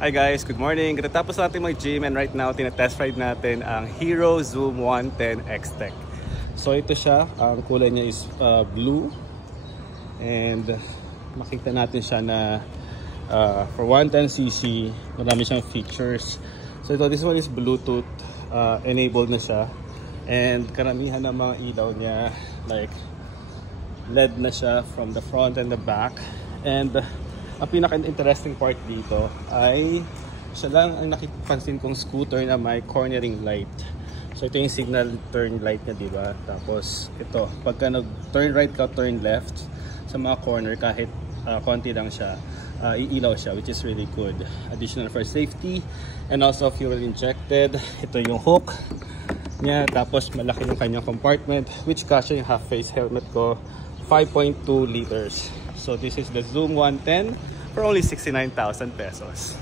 Hi guys, good morning. Katapos natin mag-gym and right now tina-test ride natin ang Hero Zoom 110 X-Tech. So ito siya, ang kulay niya is blue and makita natin siya na for 110cc, marami siyang features. So ito, this one is Bluetooth enabled na siya and karamihan ng mga ilaw niya like LED na siya from the front and the back. And ang pinaka-interesting part dito ay siya lang ang nakipansin kong scooter na may cornering light. So ito yung signal turn light niya, diba? Tapos ito, pagka nag-turn right ka, turn left sa mga corner, kahit konti lang siya, iilaw siya, which is really good. Additional for safety and also fuel injected. Ito yung hook niya, tapos malaki yung kanyang compartment, which kasya yung half-face helmet ko, 5.2 liters. So this is the Zoom 110 for only 69,000 pesos.